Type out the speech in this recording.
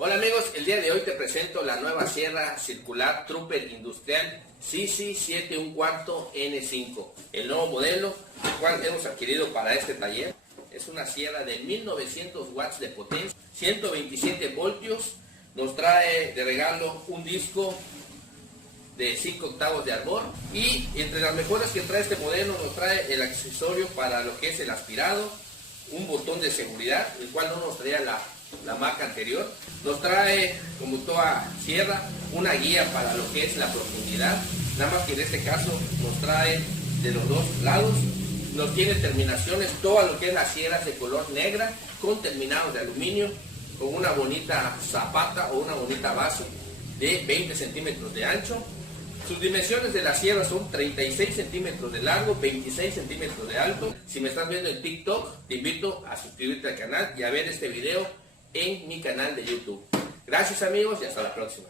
Hola amigos, el día de hoy te presento la nueva sierra circular Trooper Industrial SICI-7-1 N5, el nuevo modelo el cual hemos adquirido para este taller. Es una sierra de 1900 watts de potencia, 127 voltios, nos trae de regalo un disco de 5 octavos de arbor y entre las mejoras que trae este modelo nos trae el accesorio para lo que es el aspirado, un botón de seguridad, el cual no nos traía la marca anterior. Nos trae, como toda sierra, una guía para lo que es la profundidad, nada más que en este caso nos trae de los dos lados. Nos tiene terminaciones, todo lo que es la sierra de color negra con terminados de aluminio, con una bonita zapata o una bonita base de 20 centímetros de ancho. Sus dimensiones de la sierra son 36 centímetros de largo, 26 centímetros de alto. Si me estás viendo en TikTok, te invito a suscribirte al canal y a ver este video en mi canal de YouTube. Gracias amigos y hasta la próxima.